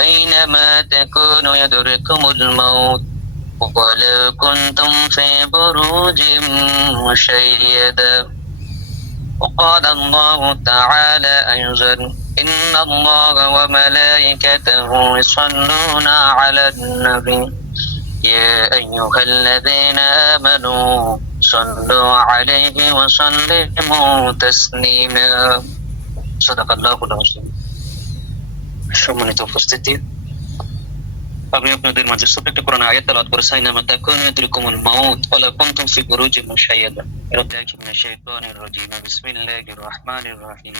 أينما تكونوا يدرككم الموت ولو كنتم في بروج مشيدة وقال الله تعالى أيضا إن الله وملائكته يصلون على النبي يا أيها الذين آمنوا صلوا عليه وسلموا تسليما صدق الله العظيم সম্মানিত উপস্থিতি আমি আপনাদের মাঝে ছোট একটা কোরআন আয়াত তেলাওয়াত করেছি আইনামা তাকুনু ইউদরিকুমুল মাউত ওয়া লাউ কুনতুম ফি বুরুজিন মুশাইয়াদা বিল্লাহি মিনাশ শাইতানির রাজিম বিসমিল্লাহির রহমানির রহিম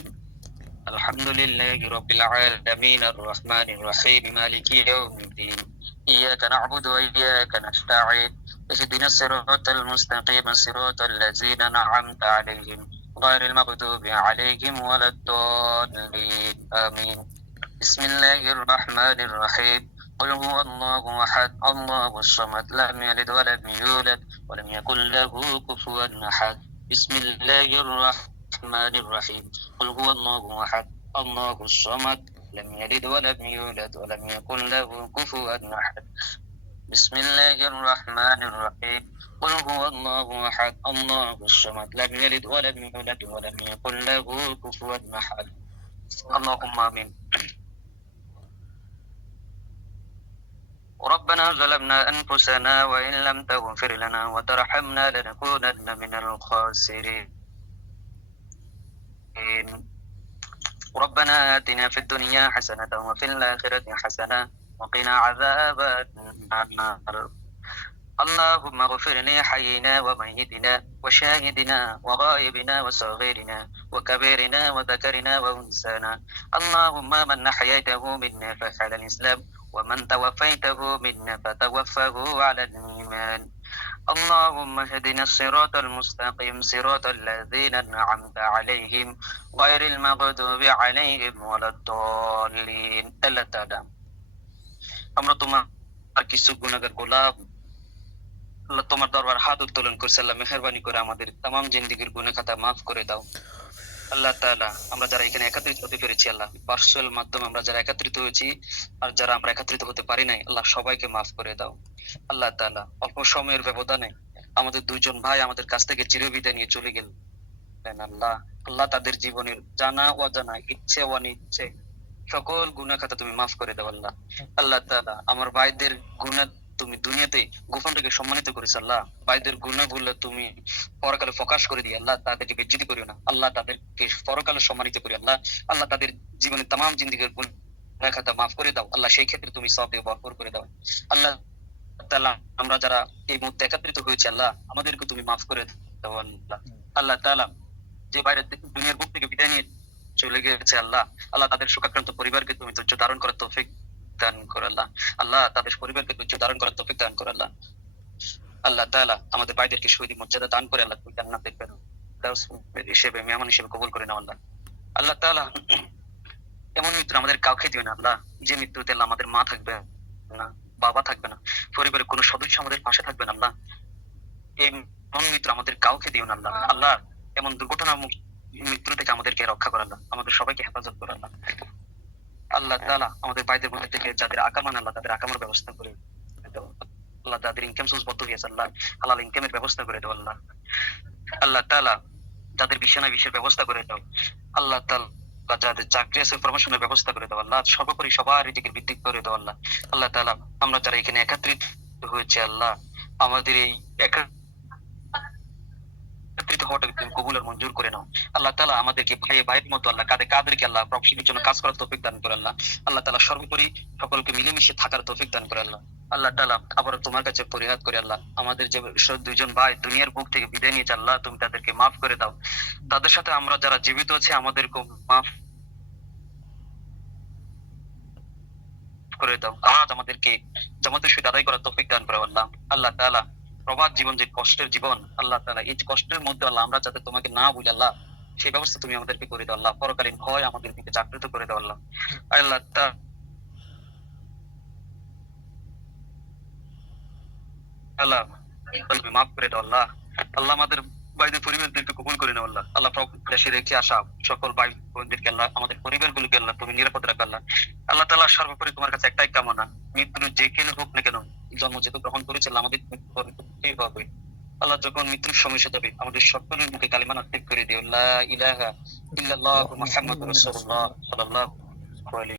আলহামদুলিল্লাহি রাব্বিল আলামিন আর রহমানির রহিম মালিকি ইয়াউমিদ্দিন ইyyaka na'budu wa iyyaka nasta'in ihdinas siratal mustaqim siratal ladzina an'amta 'alaihim ghairil maghdubi 'alaihim waladdallin amin bismillahir rahmanir rahim قل هو الله أحد الله الصمد لم يلد ولم يولد ولم يكن له كفوا أحد بسم الله الرحمن الرحيم قل هو الله أحد الله الصمد لم يلد ولم يولد ولم يكن له كفوا أحد بسم الله الرحمن الرحيم قل هو الله أحد الله الصمد لم يلد ولم يولد ولم يكن له كفوا أحد اللهم آمين ربنا ظلمنا أنفسنا وإن لم تغفر لنا وترحمنا لنكونن من الخاسرين ربنا آتنا في الدنيا حسنة وفي الآخرة حسنة وقنا عذاب النار اللهم اغفر لحينا وميتنا وشاهدنا وغائبنا وصغيرنا وكبيرنا وذكرنا وأنثانا اللهم من أحييته منا فعلى الإسلام ومن توفيته منا فتوفه على الإيمان اللهم اهدنا الصراط المستقيم صراط الذين أنعمت عليهم غير المغضوب عليهم ولا الضالين আল্লাহ তাআলা আমরা তোমার কিছু গুনাহগার গোলাম আল্লাহ তোমার দরবার হাত উত্তোলন করছি আল্লাহ মেহেরবানি করে আমাদের तमाम জিন্দেগীর গুনাহ খাতা maaf করে দাও আল্লাহ তাআলা আমরা যারা এখানে একত্রিত হতে পেরেছি আল্লাহ ভার্চুয়াল মাধ্যমে আমরা যারা একত্রিত হয়েছি আর যারা আমরা একত্রিত হতে পারি নাই আল্লাহ সবাইকে মাফ করে দাও আল্লাহ তাআলা অল্প সময়ের ব্যবধানে আমাদের দুইজন ভাই আমাদের কাছ থেকে চিরবিদায় নিয়ে চলে গেলেন আল্লাহ আল্লাহ তাদের জীবনের জানা অজানা ইচ্ছে অনিচ্ছে সকল গুনাহ খাতা তুমি মাফ করে দাও আল্লাহ আল্লাহ তাআলা আমার ভাইদের গুনাহ তুমি দুনিয়াতে গোপন রেখে সম্মানিত করেছো আল্লাহ ভাইদের গুনাহগুলো তুমি পরকালে প্রকাশ করে দিও আল্লাহ তাদেরকে বেজ্জতি করিও না আল্লাহ তাদেরকে পরকালে সম্মানিত করিও আল্লাহ আল্লাহ তাদের জীবনের तमाम জিন্দেগীর গুনাহ খাতা মাফ করে দাও আল্লাহ সেই ক্ষেত্রে তুমি সওয়াব দিয়ে ভরপুর করে দাও আল্লাহ তাআলা আমরা যারা এই মুহূর্তে একত্রিত হয়েছি আল্লাহ আমাদেরকে তুমি মাফ করে দাও আল্লাহ আল্লাহ তাআলা যে বাইরে দুনিয়ার বুক থেকে বিদায় নিয়ে চলে গেছে আল্লাহ আল্লাহ তাদের শোকাক্রান্ত পরিবারকে তুমি ধৈর্য ধারণ করার তৌফিক দান করো আল্লাহ আল্লাহ তাদের পরিবারকে ধৈর্য ধারণ করার তৌফিক দান করো আল্লাহ আল্লাহ তাআলা আমাদের ভাইদেরকে শহীদ মর্যাদা দান করে আল্লাহ তুমি জান্নাতে ফেরদাউস হিসেবে মেহমান হিসেবে কবুল করে নাও আল্লাহ আল্লাহ তাআলা এমন মৃত্যু আমাদের কাউকে দিও না আল্লাহ যে মৃত্যুতে আল্লাহ আমাদের মা থাকবে না বাবা থাকবে না পরিবারের কোনো সদস্য আমাদের পাশে থাকবে না আল্লাহ এমন মৃত্যু আমাদের কাউকে দিও না আল্লাহ আল্লাহ এমন দুর্ঘটনা মৃত্যু থেকে আমাদেরকে রক্ষা করো আল্লাহ আমাদের সবাইকে হেফাজত করো আল্লাহ আল্লাহ তাআলা আমাদের ভাইদের মধ্যে থেকে যাদের আকামান আল্লাহ তাদের আকামের ব্যবস্থা করে দাও আল্লাহ তাদের ইনকাম সোর্স বন্ধ হয়েছে আল্লাহ হালাল ইনকামের ব্যবস্থা করে দাও আল্লাহ আল্লাহ তাআলা যাদের বিছানায় বিষয়ের ব্যবস্থা করে দাও আল্লাহ তাআলা যাদের চাকরি আছে প্রমোশনের ব্যবস্থা করে দাও আল্লাহ সর্বোপরি সবার রিজিকের বৃদ্ধি করে দাও আল্লাহ আল্লাহ তাআলা আমরা যারা এখানে একত্রিত হয়েছে আল্লাহ আমাদের এই একত্রিত হওয়াটাকে তুমি কবুল আর মঞ্জুর করে নাও আল্লাহ তাআলা আমাদেরকে ভাইয়ের মতো আল্লাহ কাদেরকে আল্লাহ প্রফেশনের জন্য কাজ করার তৌফিক দান করে আল্লাহ আল্লাহ তাআলা সর্বোপরি সকলকে মিলেমিশে থাকার তৌফিক দান করে আল্লাহ আল্লাহ তাআলা আবার তোমার কাছে ফরিয়াদ করে আল্লাহ আমাদের যে দুইজন ভাই দুনিয়ার বুক থেকে বিদায় নিয়েছে আল্লাহ তুমি তাদেরকে মাফ করে দাও তাদের সাথে আমরা যারা জীবিত আছি আমাদেরকে মাফ করে দাও আজ আমাদেরকে জামাতের সহিত আদায় করার তৌফিক দান করে আল্লাহ আল্লাহ তাআলা প্রবাদ জীবন যে কষ্টের জীবন আল্লাহ তাআলা এই কষ্টের মধ্যে আল্লাহ আমরা যাতে তোমাকে না ভুলি আল্লাহ সেই ব্যবস্থা তুমি আমাদেরকে করে দাও আল্লাহ পরকালীন ভয় আমাদের দিকে জাগ্রত করে দাও আল্লাহ আল্লাহ আল্লাহ তুমি মাফ করে দাও আল্লাহ আল্লাহ আমাদের ভাইদের পরিবারদেরকে কবুল করে নাও আল্লাহ। আল্লাহ দেশে রেখে আসা সকল ভাই বোনদেরকে আল্লাহ, আমাদের পরিবারগুলোকে আল্লাহ তুমি নিরাপদ রাখো আল্লাহ। আল্লাহ তাআলা সর্বোপরি তোমার কাছে একটাই কামনা, মৃত্যু যেখানে হোক না কেন, জন্ম যেহেতু গ্রহণ করেছিল আমাদের মৃত্যু হবে। আল্লাহ যখন মৃত্যুর সময় এসে যাবে আমাদের সকলের মুখে কালিমা নাসিব করে দিও, লা ইলাহা ইল্লাল্লাহু মুহাম্মাদুর রাসূলুল্লাহ সাল্লাল্লাহু আলাইহি